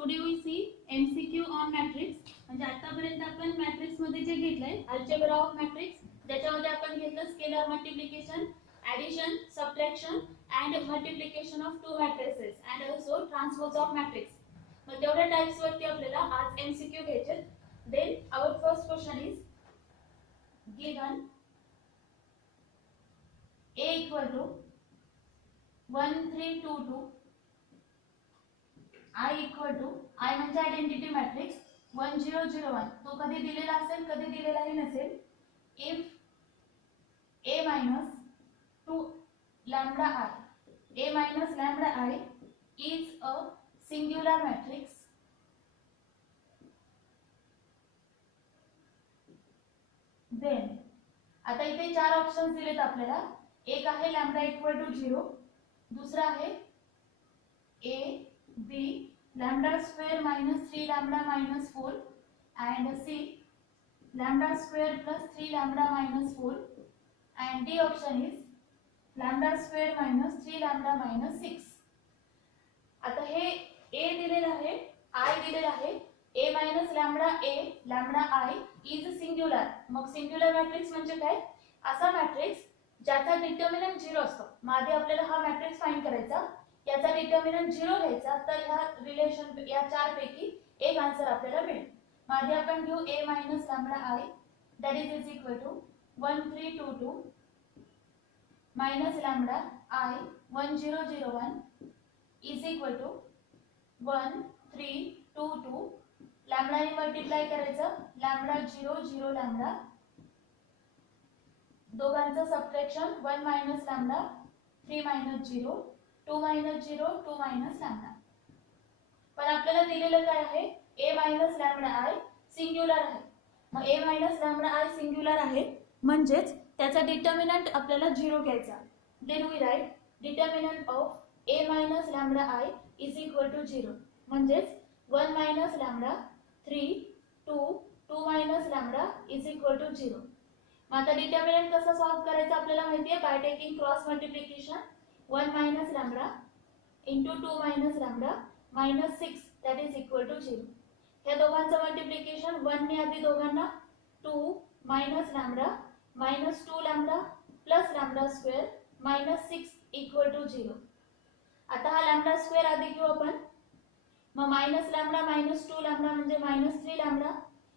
Today we see MCQ on matrix. म्हणजे आतापर्यंत आपण मॅट्रिक्स मध्ये जे घेतलंय अल्जेब्रा ऑफ मॅट्रिक्स, ज्याच्यामध्ये आपण घेतलं scalar multiplication, addition, subtraction and multiplication of two matrices and also transpose of matrix. मग तेवढ्या टाइप्स वरती आपल्याला आज MCQ घ्यायचे. Then our first question is given A equal to 1 3 2 2, I equal to I म्हणजे आयडेंटिटी मॅट्रिक्स 1 0 0 1. तो कधी दिलेला असेल कधी दिलेलाही नसेल. if A minus 2 lambda I, A minus lambda I is a singular matrix, then आता इथे चार ऑप्शन्स दिलेत आपल्याला. एक आहे लॅम्बडा इक्वल टू 0, दूसरा आहे A B lambda square minus 3 lambda minus 4 and C lambda square plus 3 lambda minus 4 and D option is lambda square minus 3 lambda minus 6. आता हे A दिलेलं आहे, I दिलेलं आहे. A minus lambda A lambda I is singular. मग singular matrix म्हणजे काय? असा मॅट्रिक्स ज्याचा डिटर्मिनंट 0 असतो. मग आधी आपल्याला हा मॅट्रिक्स फाइंड करायचा, याचा डिटर्मिनंट 0 घ्यायचा, तर ह्या रिलेशन या चार पैकी एक आन्सर आपल्याला मिळेल. मग आधी आपण घेऊ A minus lambda I that is equal to 1 3 2 2 minus lambda I 1 0 0 1 is equal to 1 3 2 2 lambda ने मल्टिप्लाय करायचं, लॅम्बडा 0 0 लॅम्बडा, दोघांचं subtraction 1 minus lambda 3 minus 0 2 minus 0 2 minus lambda. पण आपल्याला दिलेलं काय आहे? A minus lambda I singular आहे. मग A minus lambda I singular आहे म्हणजेच त्याचा डिटर्मिनंट आपल्याला 0 घ्यायचा. Then we write determinant of A minus lambda I is equal to 0. म्हणजेच 1 minus lambda 3 2 2 minus lambda is equal to 0. मग आता डिटर्मिनंट कसं सॉल्व करायचं आपल्याला माहिती आहे, by taking cross multiplication 1 minus lambda into 2 minus lambda minus 6 that is equal to 0. ह्या दोघांचं मल्टिप्लिकेशन 1 ने आधी दोघांना 2 minus lambda minus 2 lambda plus lambda square minus 6 equal to 0. आता हा lambda square आधी घेऊ आपण. मग minus lambda minus 2 lambda म्हणजे minus 3 lambda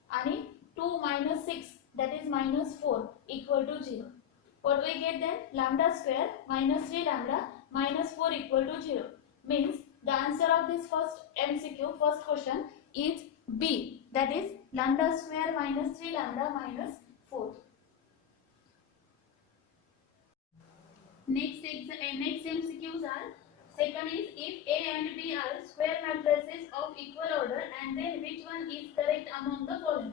आणि 2 minus 6 that is minus 4 equal to 0. What we get then? Lambda square minus 3 lambda minus 4 equal to 0. Means the answer of this first MCQ, first question is B. That is lambda square minus 3 lambda minus 4. Next MCQs are, second is if A and B are square matrices of equal order and then which one is correct among the following.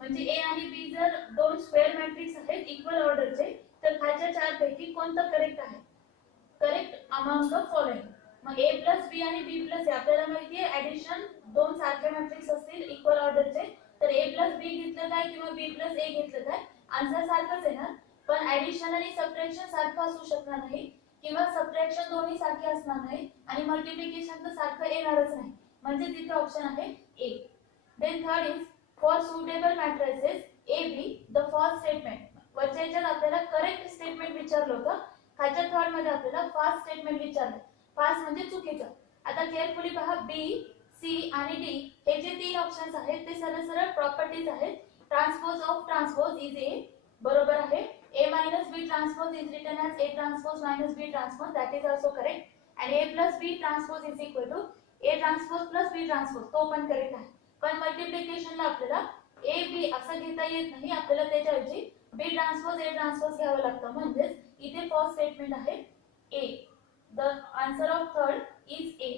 म्हणजे A आणि B जर दोन square matrix आहेत equal ऑर्डरचे, तर खालच्या चार पैकी कोणतं करेक्ट आहे? Correct among the following. मग A प्लस B आणि B प्लस A आपल्याला माहिती आहे ॲडिशन दोन सारखे मॅट्रिक्स असतील इक्वल ऑर्डरचे, तर A प्लस B घेतलं काय किंवा B प्लस A घेतलं काय आन्सर सारखंच येणार. पण ॲडिशन आणि सबट्रॅक्शन सारखं असू शकणार नाही किंवा सबट्रॅक्शन दोन्ही सारखे असणार नाही आणि मल्टिप्लिकेशन तर सारखं येणारच नाही. म्हणजे तिथे ऑप्शन आहे A. Then third is for suitable matrices AB the first statement. वरच्या याच्यात आपल्याला करेक्ट स्टेटमेंट विचारलं होतं, खालच्या थर्ड मध्ये आपल्याला फास्ट स्टेटमेंट विचारलं. फास्ट म्हणजे चुकीचं. आता केअरफुली पहा, B C आणि D हे जे तीन ऑप्शन्स आहेत ते सरळ सरळ प्रॉपर्टीज आहेत. Transpose of transpose is A बरोबर आहे. A minus B transpose is written as A transpose minus B transpose, that is also correct. and A plus B transpose is equal to A transpose plus B transpose, तो पण correct आहे. पण मल्टिप्लिकेशनला आपल्याला A B असं घेता येत नाही, आपल्याला त्याच्याऐवजी B ट्रान्सपोज A ट्रान्सपोज घ्यावं लागतं. म्हणजे इथे फर्स्ट स्टेटमेंट आहे A. The answer of third is A.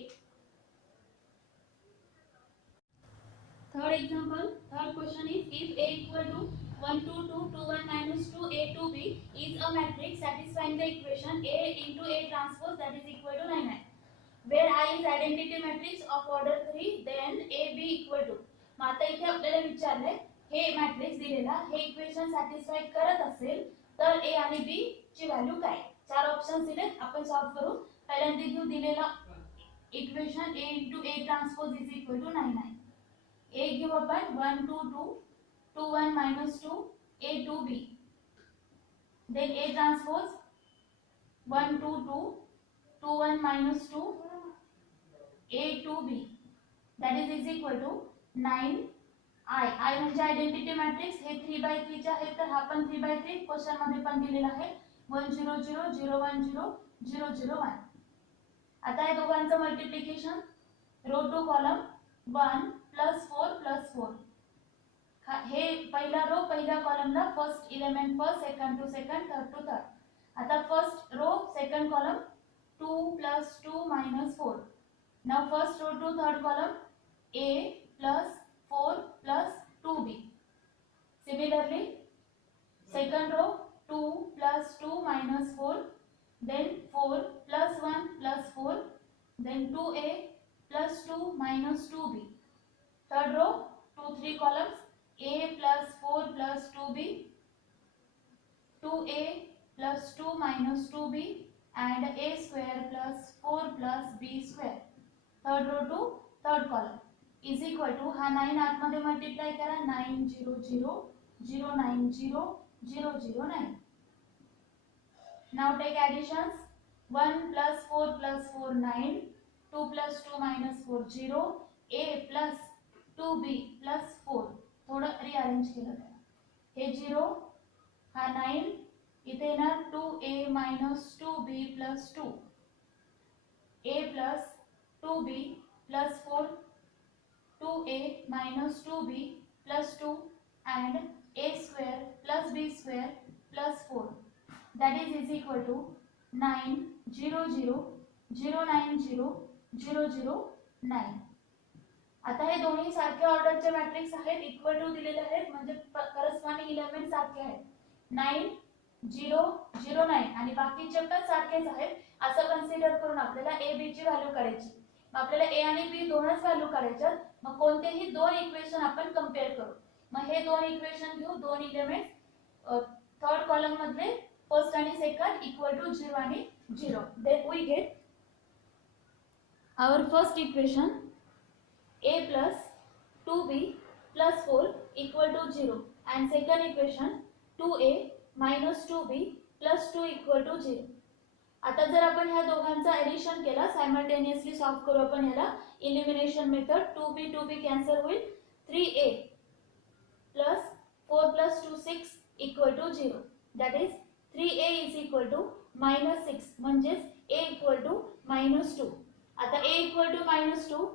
Third example, third question is if A equal to 1 2 2 2 1 minus 2 A 2 B is a matrix satisfying the equation A into A transpose that is equal to 9 9. where I is identity matrix of order 3 then A B equal to. मग आता इथे आपल्याला विचारले हे matrix दिलेला हे equation satisfy करत असेल तर A आणि B ची व्हॅल्यू काय. चार ऑप्शन्स दिलेत, आपण सॉल्व करू. पहिल्यांदा घेऊ दिलेला equation A into A transpose is equal to 9 I. A give upon 1 2 2 2 1 minus 2 A 2 B. Then A transpose 1 2 2 2 1 minus 2 A 2 B. That is equal to 9 I म्हणजे आयडेंटिटी मॅट्रिक्स हे 3/3 चे आहे तर हा पण 3/3 क्वेश्चन मध्ये पण दिलेला आहे 1 0 0 0 1 0 0 0 1. आता या दोघांचं मल्टिप्लिकेशन रो टू कॉलम 1 + 4 + 4 हे पहिला रो पहिल्या कॉलमला first element first second to second third to third. आता first row second column 2 + 2 - 4. Now first row to third column A + 4 + 2B. Similarly, second row 2 + 2 - 4, then 4 + 1 + 4, then 2A + 2 - 2B. Third row 2 3 columns A + 4 + 2B, 2A + 2 - 2B and A square + 4 + B square. Third row to third column is equal to हा 9 आतमध्ये multiply करा 9 0 0 0 9 0 0 0 9. Now take additions 1 + 4 + 4 9, 2 + 2 - 4 0, A + 2B + 4. थोडं rearrange केलं त्याला हे 0 हा 9 इथे येणार 2A - 2B + 2, A + 2B + 4, 2A - 2B + 2 and A square + B square + 4. That is equal to 9 0 0 0 9 0 0 0 9. आता हे दोन्ही सारख्या ऑर्डरचे मॅट्रिक्स आहेत इक्वल टू दिलेले आहेत म्हणजे करस्पॉन्डिंग एलिमेंट सारखे आहेत 9 0 0 9 आणि बाकीचे पण सारखेच आहेत असं कन्सिडर करून आपल्याला A B ची व्हॅल्यू काढायची. मग आपल्याला A आणि B दोनच व्हॅल्यू काढायच्या. मग कोणतेही दोन इक्वेशन आपण कंपेअर करू. मग हे दोन इक्वेशन घेऊ दोन एलिमेंट्स थर्ड कॉलम मधले फर्स्ट आणि सेकंड इक्वल टू 0 आणि 0. Then we get our first equation A + 2B + 4 equal to 0 and second equation 2A - 2B + 2 equal to 0. आता जर आपण ह्या दोघांचा एडिशन केला सायमल्टेनियसली सॉल्व करू आपण ह्याला elimination method 2B 2B cancel होईल 3A + 4 + 2 6 equal to 0. that is 3A is equal to -6 म्हणजेच A equal to -2. आता A equal to -2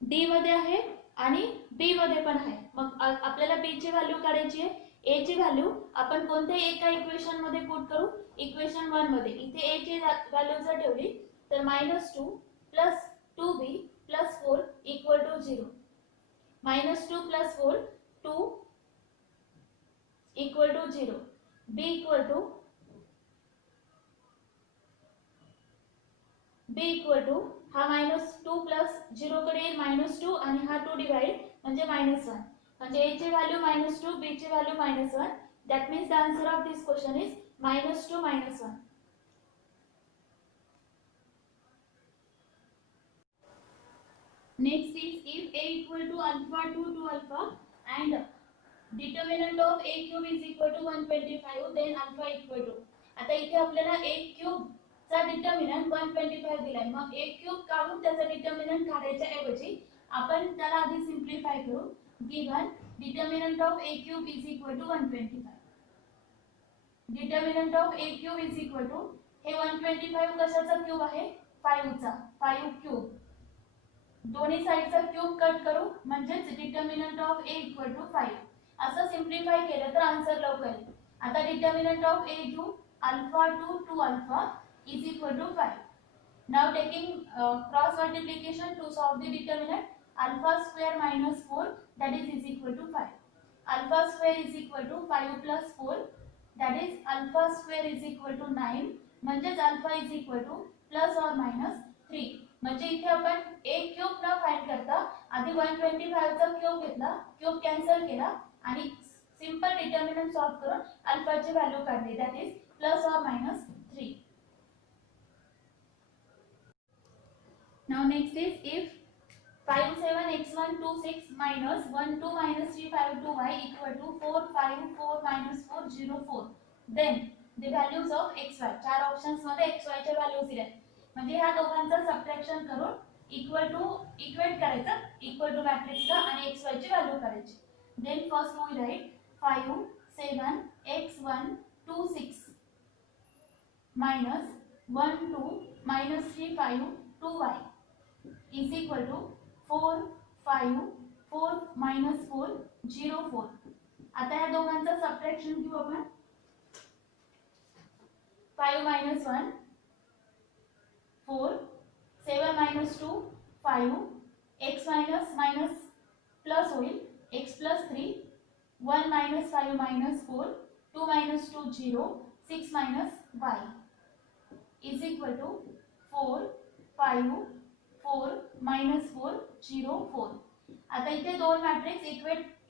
D मध्ये आहे आणि B मध्ये पण आहे. मग आपल्याला B ची व्हॅल्यू काढायची आहे. A ची व्हॅल्यू आपण कोणत्याही एका इक्वेशन मध्ये पुट करू. इक्वेशन 1 मध्ये इथे A ची व्हॅल्यू जर ठेवली तर -2 + 2B + 4 equal to 0. -2 + 4 2 equal to 0. B equal to हा -2 + 0 कडे येईल -2 आणि हा 2 डिवाइड म्हणजे -1 म्हणजे A ची व्हॅल्यू -2 B ची value -1. that means the answer of this question is -2 -1. Next is if A equal to alpha 2 to alpha and determinant of A cube is equal to 125 then alpha equal to. आता इथे आपल्याला A cube चा determinant 125 दिलाय. मग A cube काढून त्याचा determinant काढायच्या ऐवजी आपण त्याला आधी सिंप्लिफाय करू. Given determinant of A cube is equal to 125. Determinant of A cube is equal to हे 125 कशाचा क्यूब आहे 5 चा 5 क्यूब. दोन्ही साइडचा क्यूब कट करू म्हणजेच determinant of A equal to 5. असं सिंप्लिफाय केलं तर आन्सर लवकर येईल. आता डिटर्मिनंट ऑफ A घेऊ alpha 2 to alpha is equal to 5. Now taking cross multiplication to solve the determinant alpha square minus 4 that is equal to 5. Alpha square is equal to 5 plus 4 that is alpha square is equal to 9 म्हणजेच alpha is equal to plus or minus 3. म्हणजे इथे आपण A cube ना find करता आधी 125 चा cube घेतला cube cancel केला आणि सिंपल डिटर्मिनंट सॉल्व करून अल्फा ची व्हॅल्यू काढली that is plus or minus 3. next is if 5 7 x1 2 6 minus 1 2 minus 3 5 2y equal to 4 5 4 minus 4 0 4, then the values of xy. चार ऑप्शन्स मध्ये xy च्या व्हॅल्यूज दिल्या म्हणजे ह्या दोघांचं सबट्रॅक्शन करून इक्वल टू इक्वेट करायचं इक्वल टू मॅट्रिक्सला आणि xy ची व्हॅल्यू करायची. Then first we write 5 7 x1 2 6 minus 1 2 minus 3 5 2y is equal to 4 5 4 minus 4 0 4. आता या दोघांचं सबट्रॅक्शन घेऊ आपण. 5 minus 1 4 7 minus 2 5 x minus minus plus होईल x plus 3 1 minus 5 minus 4 2 minus 2 0 6 minus y is equal to 4 5 4 minus 4 0 4. आता इथे दोन मॅट्रिक्स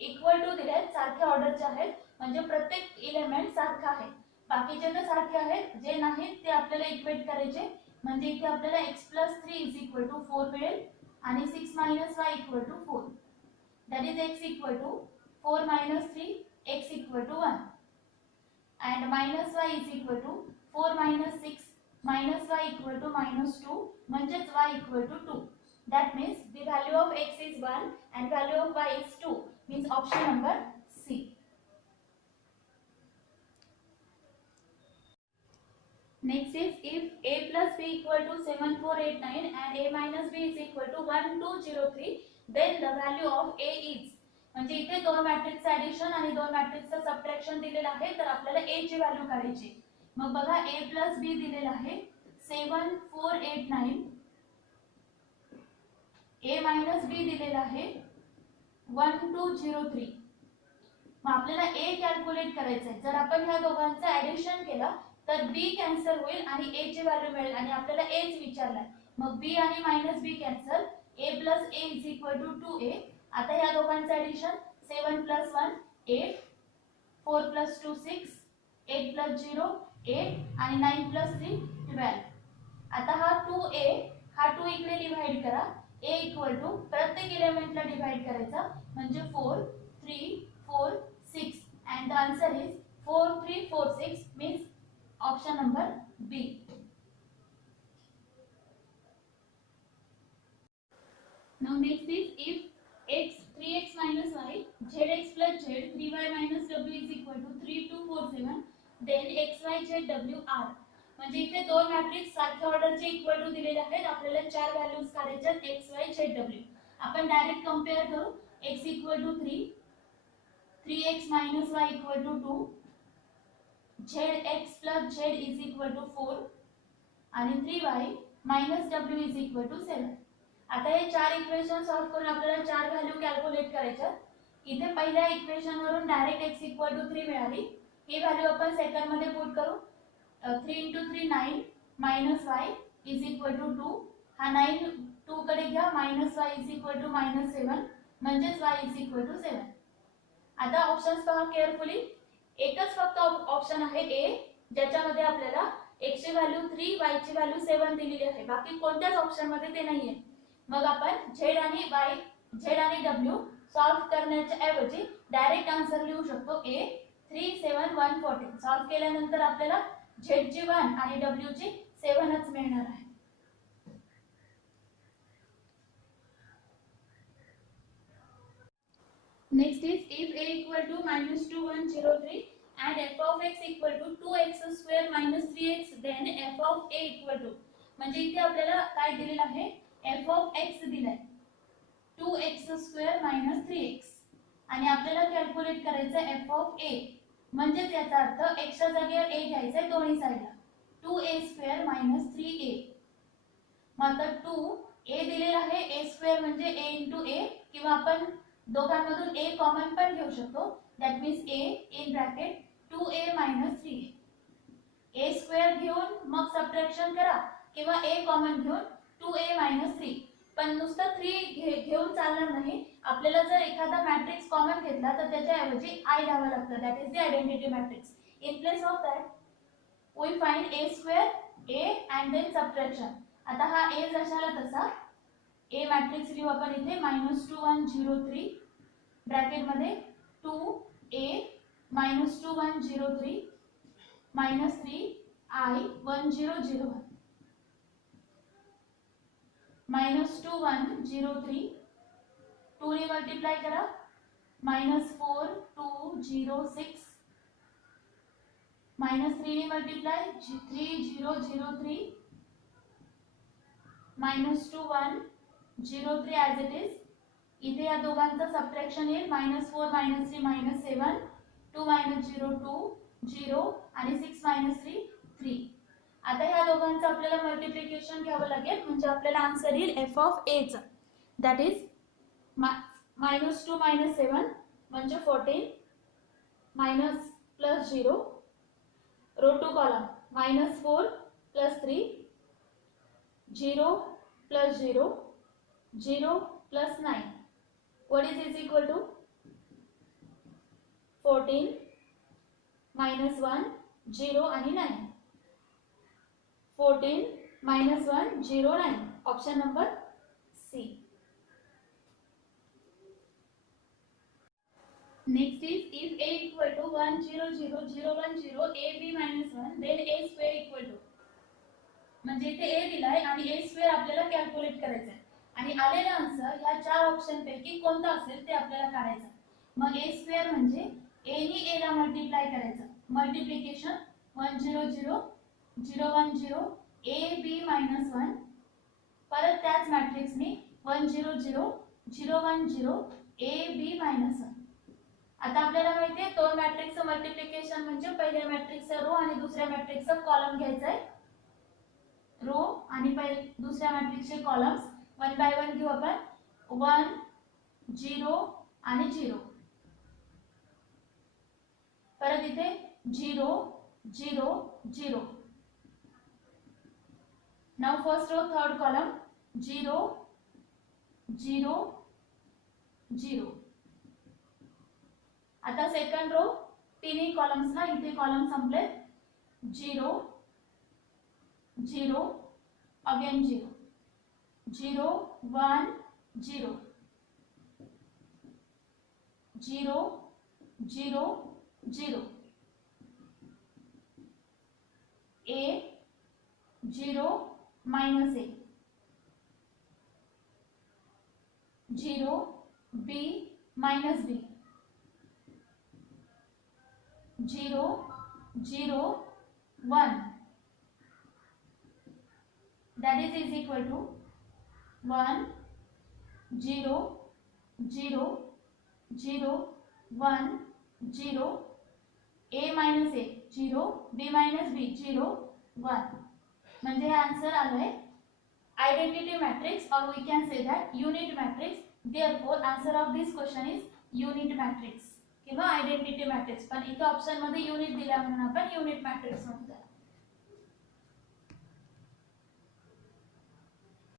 इक्वल टू दिलेत, सारख्या ऑर्डरचे आहेत म्हणजे प्रत्येक एलिमेंट सारखा आहे. बाकीचे तर सारखे आहेत, जे नाहीत ते आपल्याला इक्वेट करायचे. म्हणजे इथे आपल्याला x plus 3 is equal to 4 मिळेल आणि 6 minus y equal to 4. That is x equal to 4 minus 3 x equal to 1 and minus y is equal to 4 minus 6 minus y equal to minus 2 म्हणजेच y equal to 2. That means the value of x is 1 and value of y is 2, means option number C. Next is if a plus b equal to 7 4 8 9 and a minus b is equal to 1 2 0 3, then the value of a is. म्हणजे इथे दोन मॅट्रिक्सचे addition आणि दोन मॅट्रिक्सचं subtraction दिलेलं आहे, तर आपल्याला a ची व्हॅल्यू काढायची. मग बघा a plus b दिलेला आहे 7 4 8 9, a minus b दिलेला आहे 1 2 0 3. मग आपल्याला a कॅल्क्युलेट करायचं आहे. जर आपण ह्या दोघांचं ॲडिशन केलं तर b कॅन्सल होईल आणि a ची व्हॅल्यू मिळेल आणि आपल्याला a च विचारलाय. मग b आणि minus b cancel, a plus a is equal to 2a. आता ह्या दोघांचं ॲडिशन 7 plus 1 8 4 plus 2 6 8 plus 0 8 आणि 9 plus 3 12. आता हा 2a हा 2 इकडे डिवाइड करा. a इक्वल टू प्रत्येक एलिमेंटला डिवाइड करायचा म्हणजे 4 3 4 6 and the answer is 4 3 4 6, means option number B. Now next is if x 3x minus y zx plus z 3y minus w is equal to 3 2 4 7, then x y z w r. म्हणजे इथे दोन matrix सारख्या ऑर्डरचे equal to दिलेले आहेत. आपल्याला चार values काढायच्या x y z w. आपण डायरेक्ट कंपेअर करू. x equal to 3 3x minus y equal to 2 zx plus z is equal to 4 आणि 3y minus w is equal to 7. आता हे चार इक्वेशन सॉल्व करून आपल्याला चार व्हॅल्यू कॅल्क्युलेट करायच्या. इथे पहिल्या इक्वेशन वरून डायरेक्ट x equal to 3 मिळाली. ही व्हॅल्यू आपण सेकंड मध्ये पुट करू. 3 into 3 9 minus y is equal to 2. हा 9 2 कडे घ्या, minus y is equal to minus 7 म्हणजेच y is equal to 7. आता ऑप्शन्स पहा केअरफुली. एकच फक्त ऑप्शन आहे A, ज्याच्यामध्ये आपल्याला x ची व्हॅल्यू 3 y ची व्हॅल्यू 7 दिलेली आहे. बाकी कोणत्याच ऑप्शन मध्ये ते नाहीये. मग आपण z आणि y z आणि w सॉल्व करण्याच्या ऐवजी डायरेक्ट आन्सर लिहू शकतो. A 3 7 1 14. सॉल्व केल्यानंतर आपल्याला z ची 1 आणि w ची 7 च मिळणार आहे. Next is if a equal to -2 1 0 3 and f of x equal to 2x square minus 3x, then f of a equal to. म्हणजे इथे आपल्याला काय दिलेलं आहे, f of x दिलाय 2x square minus 3x आणि आपल्याला कॅल्क्युलेट करायचं f of a. म्हणजे याचा अर्थ x च्या जागेवर a घ्यायचा आहे दोन्ही साइडला. 2a square minus 3a. मग आता 2a दिलेला आहे, a square म्हणजे a into a, किंवा आपण दोघांमधून a कॉमन पण घेऊ शकतो. That means a in bracket 2a minus 3a. a square घेऊन मग सबट्रॅक्शन करा किंवा a कॉमन घेऊन 2a minus 3. पण नुसतं 3 घेऊन चालणार नाही. आपल्याला जर एखादा मॅट्रिक्स कॉमन घेतला तर त्याच्या ऐवजी i घ्यावं लागतं. That is the identity matrix. In place of that we find a square a and then subtraction. आता हा a जशाला तसा ए मॅट्रिक्स लिहू आपण इथे -2 1 0 3 ब्रॅकेट मध्ये 2a -2 1 0 3 -3i 1 0 0 1 -2 1 0 3 2 ने मल्टिप्लाय करा -4 2 0 6 -3 ने मल्टिप्लाय 3 0 0 3 -2 1 0 3 ॲज इट इज. इथे या दोघांचं सबट्रॅक्शन येईल -4 -3 -7 2 -0 2 0 आणि 6 -3 3. आता या दोघांचं आपल्याला मल्टिप्लिकेशन घ्यावं लागेल म्हणजे आपल्याला आन्सर येईल f ऑफ a चा. दॅट इज -2 -7 म्हणजे 14 plus 0 row two column -4 plus 3 0 plus 0 0 plus 9. What is equal to 14 -1 0 आणि 9. 14 -1 0 9. Option number C. Next is if a equal to 1 0 0 0 1 0 ab -1 then a square equal to. म्हणजे इथे a दिलाय आणि a square आपल्याला calculate करायचं आहे आणि आलेला आन्सर ह्या चार ऑप्शन पैकी कोणता असेल ते आपल्याला काढायचं. मग a स्क्वेअर म्हणजे a नी a ला मल्टिप्लाय करायचं. मल्टिप्लिकेशन 1 0 0 0 1 0 ab -1 परत त्याच मॅट्रिक्सने 1 0 0 0 1 0 ab -1. आता आपल्याला माहिती आहे दोन मॅट्रिक्सचं मल्टिप्लिकेशन म्हणजे पहिल्या मॅट्रिक्सचा रो आणि दुसऱ्या मॅट्रिक्सचा कॉलम घ्यायचा आहे. रो आणि दुसऱ्या मॅट्रिक्सचे कॉलम्स 1 बाय 1 घेऊ आपण. 1 0 आणि 0 परत इथे 0 0 0. Now first row third column 0 0 0. आता सेकंड रो तिन्ही कॉलम्सला इथे कॉलम संपले 0 0 again 0 0 1 0 0 0 0 a 0 minus a 0 b minus b 0 0 1. That is equal to 1 0 0 0 1 0 a minus a 0 b minus b 0 1. म्हणजे हे आन्सर आले आयडेंटिटी मॅट्रिक्स और we can say that unit matrix. Therefore answer of this question is unit matrix किंवा identity matrix. पण इथे option मध्ये unit दिला म्हणून आपण यूनिट मॅट्रिक्स म्हणतो.